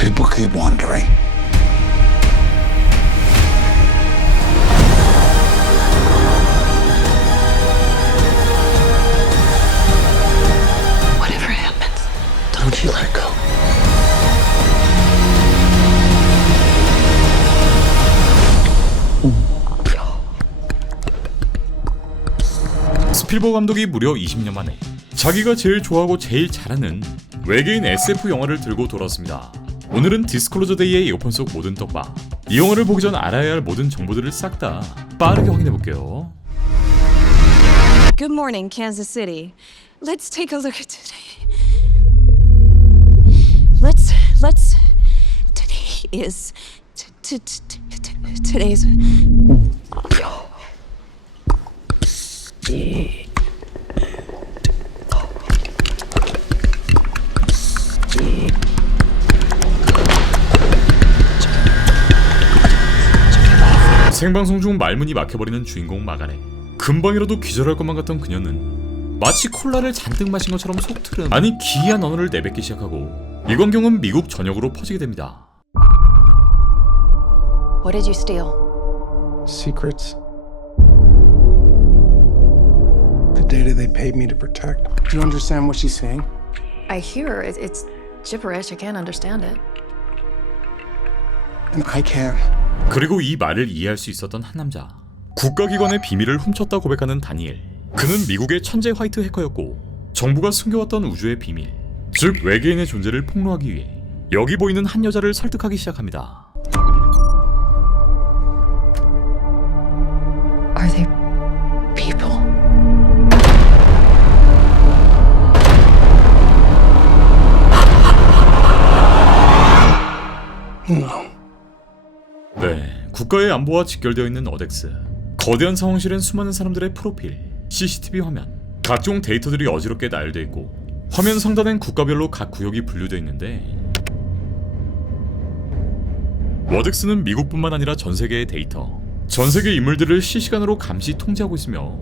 People keep wondering. Whatever happens, don't you let go. 스필버그 감독이 무려 20년 만에 자기가 제일 좋아하고 제일 잘하는 외계인 SF 영화를 들고 돌아왔습니다. 오늘은 디스클로저 데이의 오픈 속 모든 떡밥, 이 영화를 보기 전 알아야 할 모든 정보들을 싹 다 빠르게 확인해볼게요. Good morning, Kansas City. Let's take a look at today. Today is today's. 생방송 중 말문이 막혀버리는 주인공 마가렛. 금방이라도 기절할 것만 같던 그녀는 마치 콜라를 잔뜩 마신 것처럼 속트름 아니 기이한 언어를 내뱉기 시작하고 이 광경은 미국 전역으로 퍼지게 됩니다. What did you steal? Secrets. The data they paid me to protect. Do you understand what she's saying? I hear it's gibberish. I can't understand it. And I can't. 그리고 이 말을 이해할 수 있었던 한 남자, 국가기관의 비밀을 훔쳤다 고백하는 다니엘. 그는 미국의 천재 화이트 해커였고 정부가 숨겨왔던 우주의 비밀, 즉 외계인의 존재를 폭로하기 위해 여기 보이는 한 여자를 설득하기 시작합니다. Are they people? No. 네, 국가의 안보와 직결되어 있는 어덱스. 거대한 상황실엔 수많은 사람들의 프로필, CCTV 화면, 각종 데이터들이 어지럽게 나열되어 있고 화면 상단엔 국가별로 각 구역이 분류되어 있는데 워덱스는 미국뿐만 아니라 전 세계의 데이터, 전 세계 인물들을 실시간으로 감시 통제하고 있으며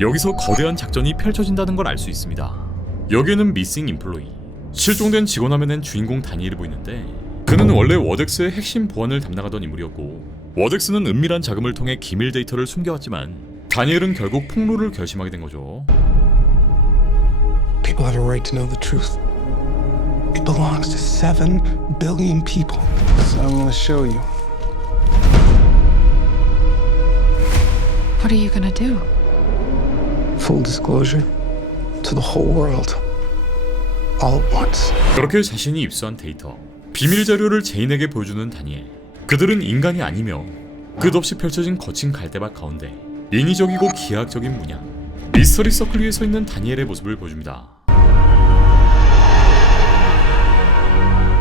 여기서 거대한 작전이 펼쳐진다는 걸 알 수 있습니다. 여기에는 미싱 인플로이, 실종된 직원 화면엔 주인공 다니엘이 보이는데 그는 원래 워덱스의 핵심 보안을 담당하던 인물이었고 워덱스는 은밀한 자금을 통해 기밀 데이터를 숨겨왔지만 다니엘은 결국 폭로를 결심하게 된 거죠. People have a right to know the truth. It belongs to 7 billion people. So I'm gonna show you. What are you gonna do? Full disclosure to the whole world. All at once. 그렇게 자신이 입수한 데이터, 비밀 자료를 제인에게 보여주는 다니엘. 그들은 인간이 아니며 끝없이 펼쳐진 거친 갈대밭 가운데 인위적이고 기하학적인 문양, 미스터리 서클 위에 서 있는 다니엘의 모습을 보여줍니다.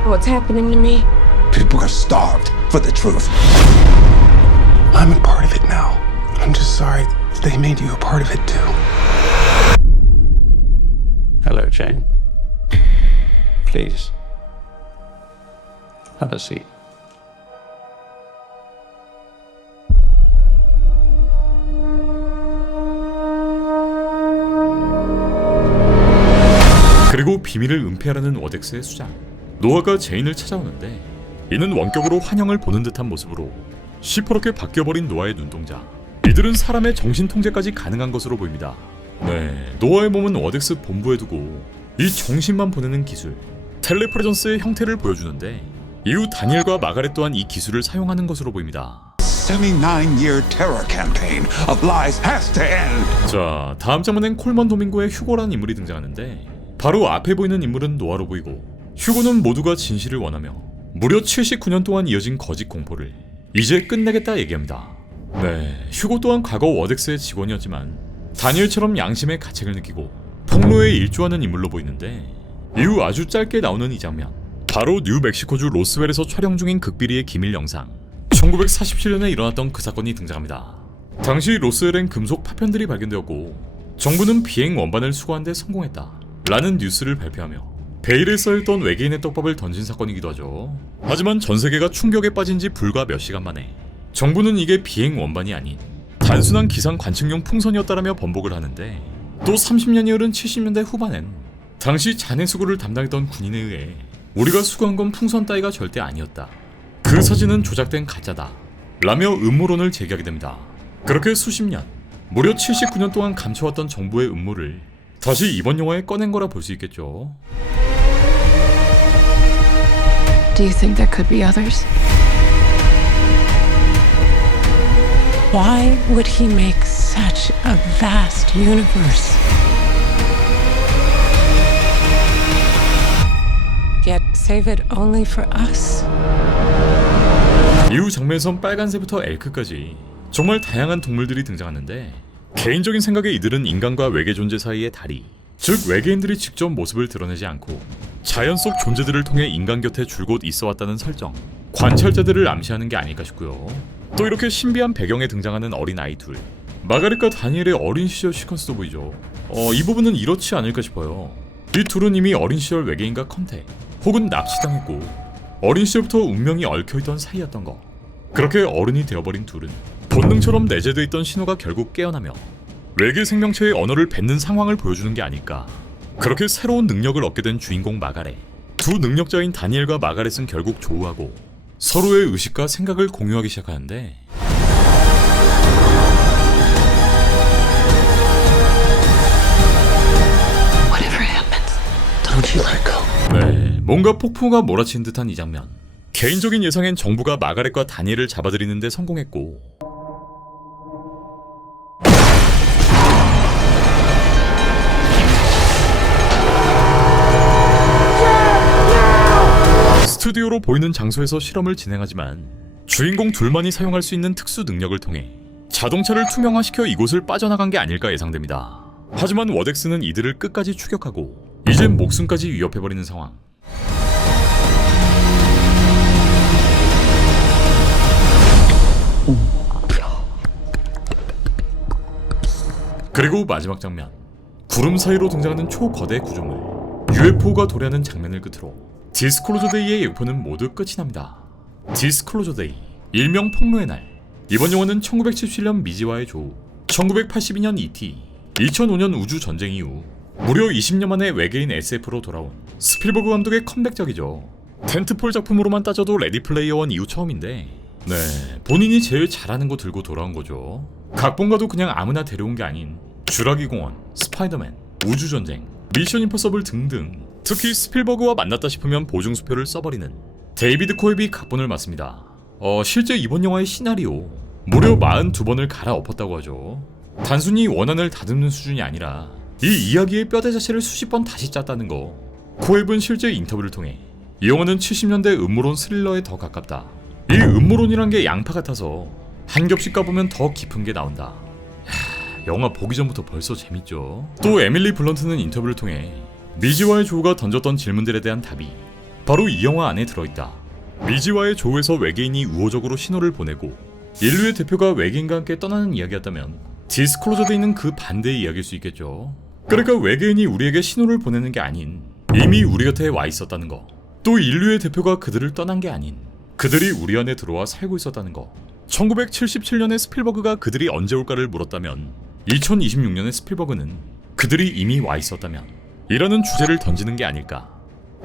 What's happening to me? People are starved for the truth. I'm a part of it now. I'm just sorry that they made you a part of it too. Hello, Jane. Please. Have a seat. 그리고 비밀을 은폐하려는 워덱스의 수장 노아가 제인을 찾아오는데 이는 원격으로 환영을 보는 듯한 모습으로 시퍼렇게 바뀌어버린 노아의 눈동자. 이들은 사람의 정신통제까지 가능한 것으로 보입니다. 네, 노아의 몸은 워덱스 본부에 두고 이 정신만 보내는 기술 텔레프레전스의 형태를 보여주는데 이후 다니엘과 마가렛 또한 이 기술을 사용하는 것으로 보입니다. 79-year terror campaign of lies has to end. 자, 다음 장면엔 콜먼 도밍고의 휴고라는 인물이 등장하는데 바로 앞에 보이는 인물은 노아로 보이고 휴고는 모두가 진실을 원하며 무려 79년 동안 이어진 거짓 공포를 이제 끝내겠다 얘기합니다. 네, 휴고 또한 과거 워덱스의 직원이었지만 다니엘처럼 양심의 가책을 느끼고 폭로에 일조하는 인물로 보이는데 이후 아주 짧게 나오는 이 장면, 바로 뉴멕시코주 로스웰에서 촬영 중인 극비리의 기밀 영상. 1947년에 일어났던 그 사건이 등장합니다. 당시 로스웰엔 금속 파편들이 발견되었고 정부는 비행 원반을 수거한 데 성공했다 라는 뉴스를 발표하며 베일에 써있던 외계인의 떡밥을 던진 사건이기도 하죠. 하지만 전 세계가 충격에 빠진 지 불과 몇 시간 만에 정부는 이게 비행 원반이 아닌 단순한 기상 관측용 풍선이었다라며 번복을 하는데 또 30년이 흐른 70년대 후반엔 당시 잔해 수거를 담당했던 군인에 의해 우리가 수거한 건 풍선 따위가 절대 아니었다. 그 사진은 조작된 가짜다 라며 음모론을 제기하게 됩니다. 그렇게 수십 년, 무려 79년 동안 감춰왔던 정부의 음모를 다시 이번 영화에 꺼낸 거라 볼 수 있겠죠. Do you think there could be others? Why would he make such a vast universe? Yet save it only for us? 이후 장면에선 빨간새부터 엘크까지 정말 다양한 동물들이 등장하는데 개인적인 생각에 이들은 인간과 외계 존재 사이의 다리, 즉 외계인들이 직접 모습을 드러내지 않고 자연 속 존재들을 통해 인간 곁에 줄곧 있어왔다는 설정, 관찰자들을 암시하는 게 아닐까 싶고요. 또 이렇게 신비한 배경에 등장하는 어린 아이 둘, 마가렛과 다니엘의 어린 시절 시퀀스도 보이죠. 이 부분은 이렇지 않을까 싶어요. 이 둘은 이미 어린 시절 외계인과 컨택 혹은 납치당했고 어린 시절부터 운명이 얽혀있던 사이였던 거. 그렇게 어른이 되어버린 둘은 본능처럼 내재돼 있던 신호가 결국 깨어나며 외계 생명체의 언어를 뱉는 상황을 보여주는 게 아닐까. 그렇게 새로운 능력을 얻게 된 주인공 마가렛, 두 능력자인 다니엘과 마가렛은 결국 조우하고 서로의 의식과 생각을 공유하기 시작하는데 Whatever happens, Don't you let go. 네, 뭔가 폭풍우가 몰아친 듯한 이 장면. 개인적인 예상엔 정부가 마가렛과 다니엘을 잡아들이는데 성공했고 스튜디오로 보이는 장소에서 실험을 진행하지만 주인공 둘만이 사용할 수 있는 특수 능력을 통해 자동차를 투명화시켜 이곳을 빠져나간 게 아닐까 예상됩니다. 하지만 워덱스는 이들을 끝까지 추격하고 이젠 목숨까지 위협해버리는 상황. 그리고 마지막 장면, 구름 사이로 등장하는 초거대 구조물 UFO가 도래하는 장면을 끝으로 디스클로저 데이의 예고편은 모두 끝이 납니다. 디스클로저 데이, 일명 폭로의 날. 이번 영화는 1977년 미지와의 조우, 1982년 E.T., 2005년 우주 전쟁 이후 무려 20년 만에 외계인 SF로 돌아온 스필버그 감독의 컴백작이죠. 텐트폴 작품으로만 따져도 레디 플레이어 원 이후 처음인데 네, 본인이 제일 잘하는 거 들고 돌아온 거죠. 각본가도 그냥 아무나 데려온 게 아닌 쥬라기 공원, 스파이더맨, 우주전쟁, 미션 임퍼서블 등등. 특히 스필버그와 만났다 싶으면 보증수표를 써버리는 데이비드 코에비 각본을 맡습니다. 실제 이번 영화의 시나리오 무려 42번을 갈아엎었다고 하죠. 단순히 원안을 다듬는 수준이 아니라 이 이야기의 뼈대 자체를 수십 번 다시 짰다는 거. 코에비는 실제 인터뷰를 통해 이 영화는 70년대 음모론 스릴러에 더 가깝다. 이 음모론이란 게 양파 같아서 한 겹씩 까보면 더 깊은 게 나온다. 영화 보기 전부터 벌써 재밌죠. 또 에밀리 블런트는 인터뷰를 통해 미지와의 조우가 던졌던 질문들에 대한 답이 바로 이 영화 안에 들어있다. 미지와의 조우에서 외계인이 우호적으로 신호를 보내고 인류의 대표가 외계인과 함께 떠나는 이야기였다면 디스클로저돼 있는 그 반대의 이야기일 수 있겠죠. 그러니까 외계인이 우리에게 신호를 보내는 게 아닌 이미 우리 곁에 와 있었다는 거. 또 인류의 대표가 그들을 떠난 게 아닌 그들이 우리 안에 들어와 살고 있었다는 거. 1977년에 스필버그가 그들이 언제 올까를 물었다면 2026년에 스필버그는 그들이 이미 와 있었다면 이라는 주제를 던지는 게 아닐까.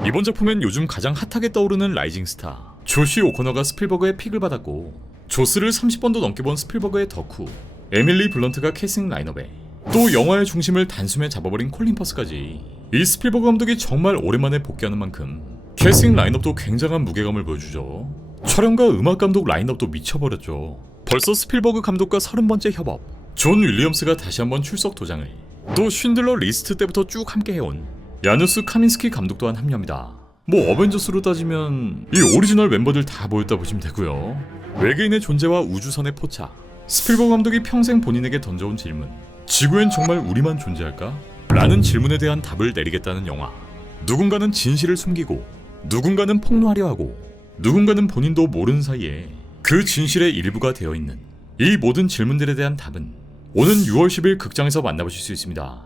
이번 작품엔 요즘 가장 핫하게 떠오르는 라이징 스타 조시 오코너가 스필버그의 픽을 받았고 조스를 30번도 넘게 본 스필버그의 덕후 에밀리 블런트가 캐스팅 라인업에 또 영화의 중심을 단숨에 잡아버린 콜린 퍼스까지 이 스필버그 감독이 정말 오랜만에 복귀하는 만큼 캐스팅 라인업도 굉장한 무게감을 보여주죠. 촬영과 음악 감독 라인업도 미쳐버렸죠. 벌써 스필버그 감독과 30번째 협업, 존 윌리엄스가 다시 한번 출석 도장을, 또 쉰들러 리스트 때부터 쭉 함께 해온 야누스 카민스키 감독 또한 합류합니다. 뭐 어벤져스로 따지면 이 오리지널 멤버들 다 모였다 보시면 되고요. 외계인의 존재와 우주선의 포착, 스필버그 감독이 평생 본인에게 던져온 질문, 지구엔 정말 우리만 존재할까? 라는 질문에 대한 답을 내리겠다는 영화. 누군가는 진실을 숨기고 누군가는 폭로하려 하고 누군가는 본인도 모르는 사이에 그 진실의 일부가 되어있는 이 모든 질문들에 대한 답은 오는 6월 10일 극장에서 만나보실 수 있습니다.